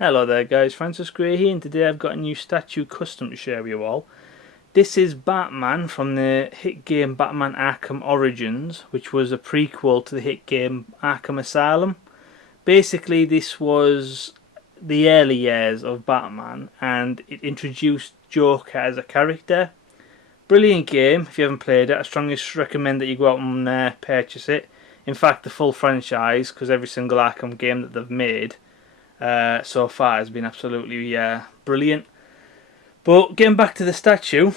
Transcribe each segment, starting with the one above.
Hello there guys, Francis Gray here, and today I've got a new statue custom to share with you all. This is Batman from the hit game Batman Arkham Origins, which was a prequel to the hit game Arkham Asylum. Basically this was the early years of Batman, and it introduced Joker as a character. Brilliant game. If you haven't played it, I strongly recommend that you go out and purchase it. In fact, the full franchise, because every single Arkham game that they've made so far has been absolutely brilliant. But getting back to the statue,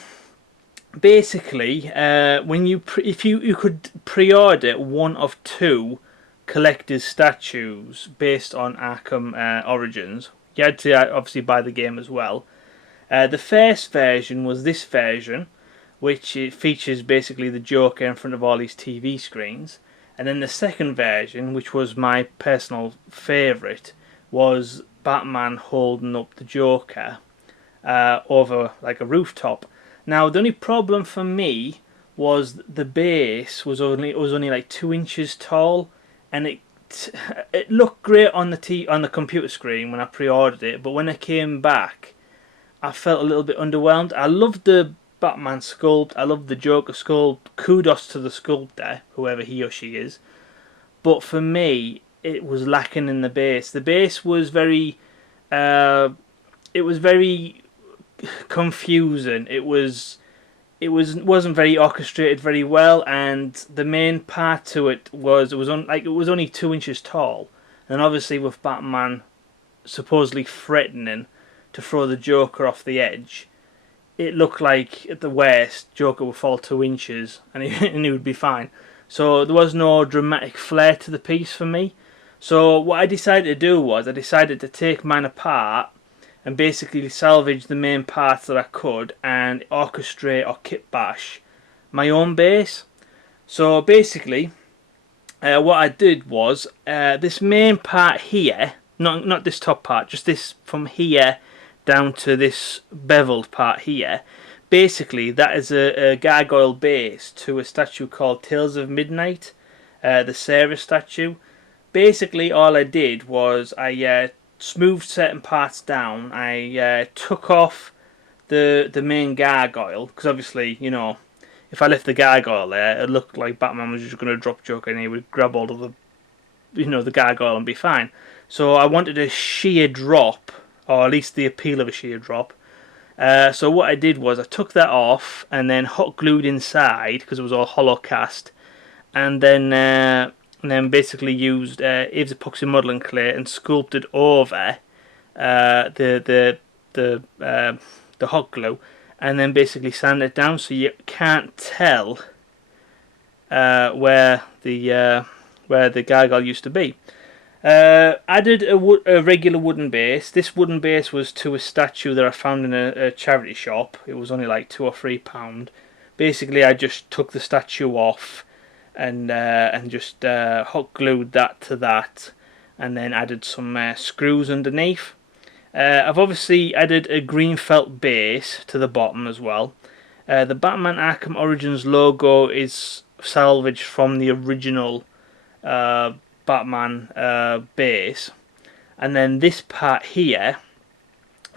basically, when if you could pre-order one of two collector's statues based on Arkham Origins, you had to obviously buy the game as well. The first version was this version, which it features basically the Joker in front of all these TV screens. And then the second version, which was my personal favourite, was Batman holding up the Joker over like a rooftop. Now the only problem for me was the base was only like 2 inches tall, and it looked great on the computer screen when I pre-ordered it, but when I came back, I felt a little bit underwhelmed. I loved the Batman sculpt, I loved the Joker sculpt. Kudos to the sculptor, whoever he or she is. But for me, it was lacking in the base. The base was it was very confusing. Wasn't very orchestrated very well, and the main part to it was it was only 2 inches tall, and obviously with Batman supposedly threatening to throw the Joker off the edge, it looked like at the worst Joker would fall 2 inches and he would be fine. So there was no dramatic flair to the piece for me. So what I decided to do was I decided to take mine apart and basically salvage the main parts that I could and orchestrate or kitbash my own base. So basically what I did was this main part here, not this top part, just this from here down to this beveled part here. Basically, that is a gargoyle base to a statue called Tales of Midnight, the Sarah statue. Basically, all I did was I smoothed certain parts down. I took off the main gargoyle, because obviously, you know, if I left the gargoyle there, it looked like Batman was just going to drop Joker and he would grab hold of the gargoyle and be fine. So I wanted a sheer drop, or at least the appeal of a sheer drop. So what I did was I took that off and then hot glued inside, because it was all hollow cast, and then basically used Eve's epoxy modelling clay and sculpted over the hot glue, and then basically sanded it down so you can't tell where the gargoyle used to be. Added a regular wooden base. This wooden base was to a statue that I found in a charity shop. It was only like £2 or £3. Basically, I just took the statue off and just hot glued that to that, and then added some screws underneath. I've obviously added a green felt base to the bottom as well. The Batman Arkham Origins logo is salvaged from the original Batman base, and then this part here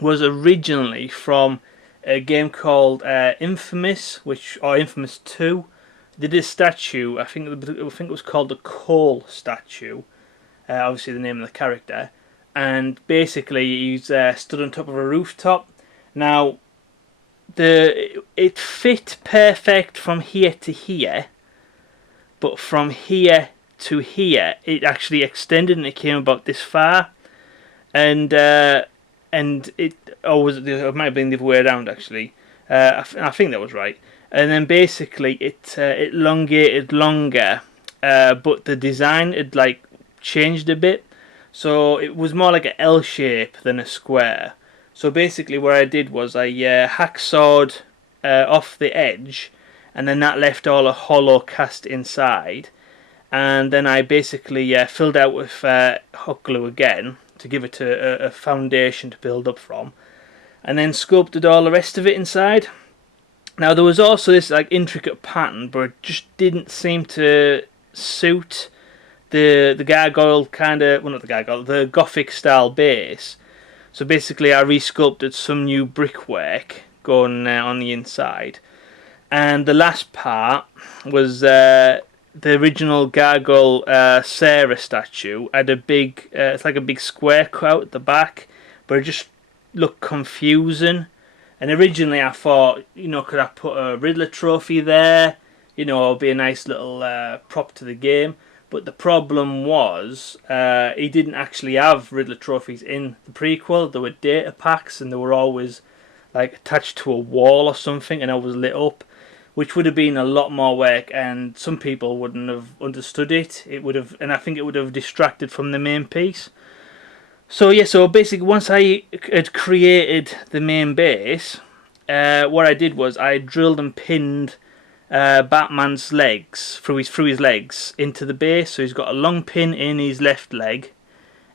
was originally from a game called Infamous, or Infamous 2. They did a statue. I think it was called the Cole statue. Obviously the name of the character, and basically he's stood on top of a rooftop. Now it fit perfect from here to here, but from here to here it actually extended and it came about this far, and it might have been the other way around actually. I think that was right. And then basically it elongated longer, but the design had like changed a bit, so it was more like an L shape than a square. So basically what I did was I hacksawed off the edge, and then that left all a hollow cast inside. And then I basically filled out with hot glue again to give it a foundation to build up from, and then sculpted all the rest of it inside. Now there was also this like intricate pattern, but it just didn't seem to suit the gargoyle kind of, well, not the gargoyle, the Gothic style base. So basically I resculpted some new brickwork going on the inside. And the last part was the original Gargoyle Sarah statue had a big, it's like a big square cut out at the back, but it just looked confusing. And originally I thought, could I put a Riddler trophy there? It'll be a nice little prop to the game. But the problem was, he didn't actually have Riddler trophies in the prequel. There were data packs, and they were always like attached to a wall or something, and always lit up, which would have been a lot more work, and some people wouldn't have understood it. It would have, and I think it would have distracted from the main piece. So yeah, so basically once I had created the main base, what I did was I drilled and pinned Batman's legs through his legs into the base. So he's got a long pin in his left leg,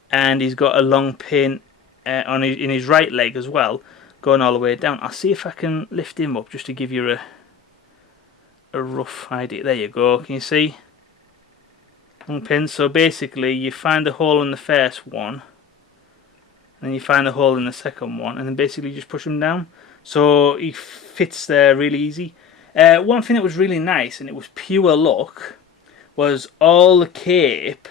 and he's got a long pin in his right leg as well, going all the way down. I'll see if I can lift him up just to give you a rough idea. There you go. Can you see? Long pin. So basically, you find the hole in the first one, and then you find the hole in the second one, and then basically just push him down. So he fits there really easy. One thing that was really nice, and it was pure luck, was all the cape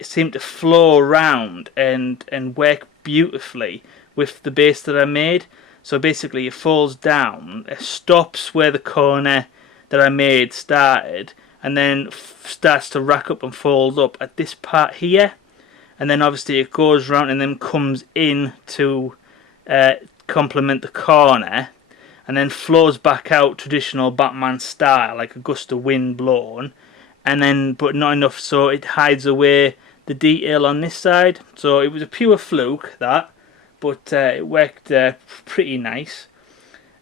seemed to flow around and work beautifully with the base that I made. So basically it falls down, it stops where the corner that I made started, and then starts to rack up and fold up at this part here, and then obviously it goes round and then comes in to complement the corner, and then flows back out traditional Batman style, like a gust of wind blown, and then but not enough so it hides away the detail on this side. So it was a pure fluke that, but it worked pretty nice.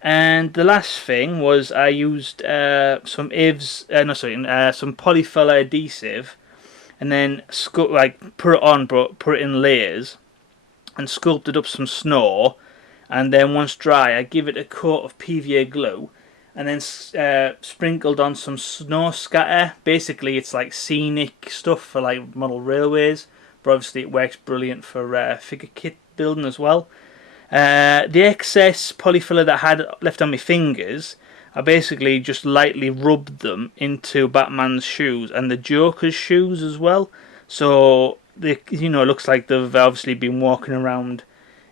And the last thing was I used some polyfill adhesive, and then put it on, but put it in layers, and sculpted up some snow. And then once dry, I give it a coat of PVA glue, and then sprinkled on some snow scatter. Basically, it's like scenic stuff for like model railways, but obviously it works brilliant for figure kit building as well. The excess polyfiller that I had left on my fingers, I basically just lightly rubbed them into Batman's shoes and the Joker's shoes as well. So it looks like they've obviously been walking around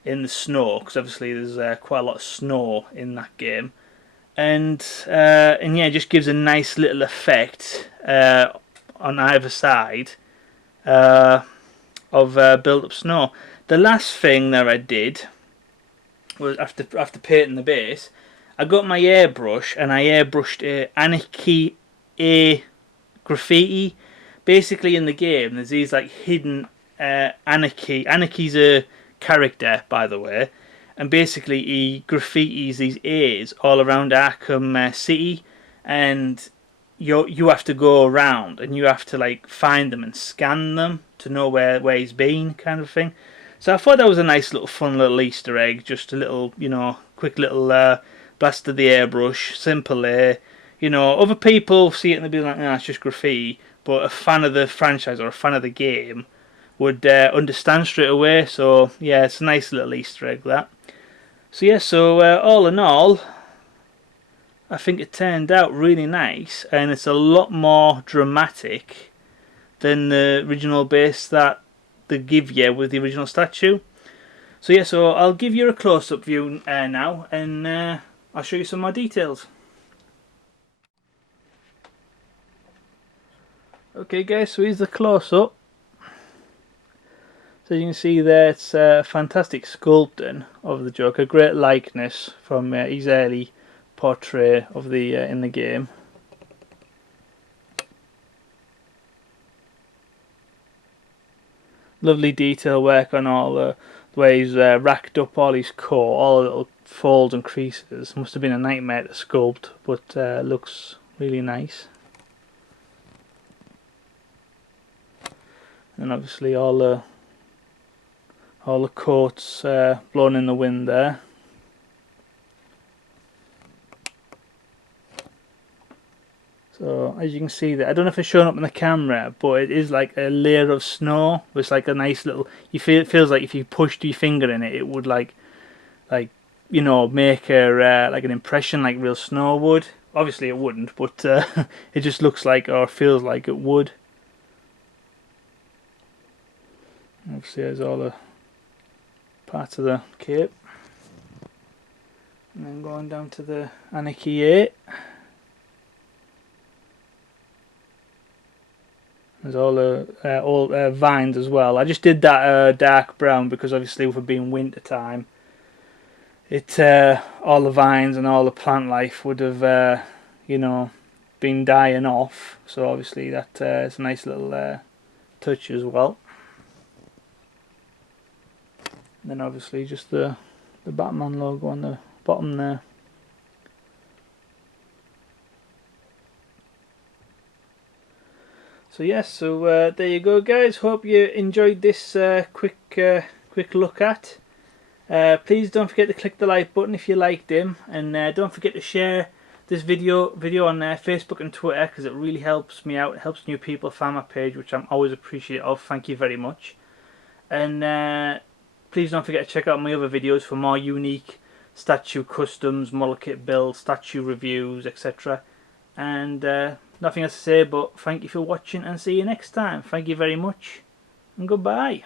in the snow, because obviously there's quite a lot of snow in that game, and yeah, it just gives a nice little effect on either side of built-up snow. The last thing that I did was after painting the base, I got my airbrush and I airbrushed Anarchy A graffiti. Basically, in the game, there's these like hidden Anarchy. Anarchy's a character, by the way, and basically he graffitis these A's all around Arkham City, and you have to go around and you have to like find them and scan them to know where he's been, kind of thing. So I thought that was a nice little fun little Easter egg, just a little, quick little blast of the airbrush, simple other people see it and they'll be like, nah, it's just graffiti, but a fan of the franchise or a fan of the game would understand straight away. So yeah, it's a nice little Easter egg, that. So yeah, all in all, I think it turned out really nice, and it's a lot more dramatic than the original base that they give you with the original statue. So yeah, so I'll give you a close-up view now, and I'll show you some more details. Okay guys, so here's the close-up. So you can see there, it's fantastic sculpting of the Joker, great likeness from his early portrait of the in the game. Lovely detail work on all the way he's racked up all his coat, all the little folds and creases. Must have been a nightmare to sculpt, but looks really nice. And obviously all the coats blown in the wind there. So as you can see there, I don't know if it's showing up on the camera, but it is like a layer of snow. It's like a nice little. You feel it feels like if you pushed your finger in it, it would like you know, make a like an impression like real snow would. Obviously it wouldn't, but it just looks like or feels like it would. Obviously there's all the parts of the cape. And then going down to the Anarchy 8. There's all the vines as well. I just did that dark brown because obviously with it being winter time, it all the vines and all the plant life would have you know, been dying off. So obviously that is a nice little touch as well. And then obviously just the Batman logo on the bottom there. So yes, so there you go, guys. Hope you enjoyed this quick look at. Please don't forget to click the like button if you liked him, and don't forget to share this video on Facebook and Twitter, because it really helps me out. It helps new people find my page, which I'm always appreciative of. Thank you very much. And please don't forget to check out my other videos for more unique statue customs, model kit builds, statue reviews, etc. And nothing else to say but thank you for watching, and see you next time. Thank you very much, and goodbye.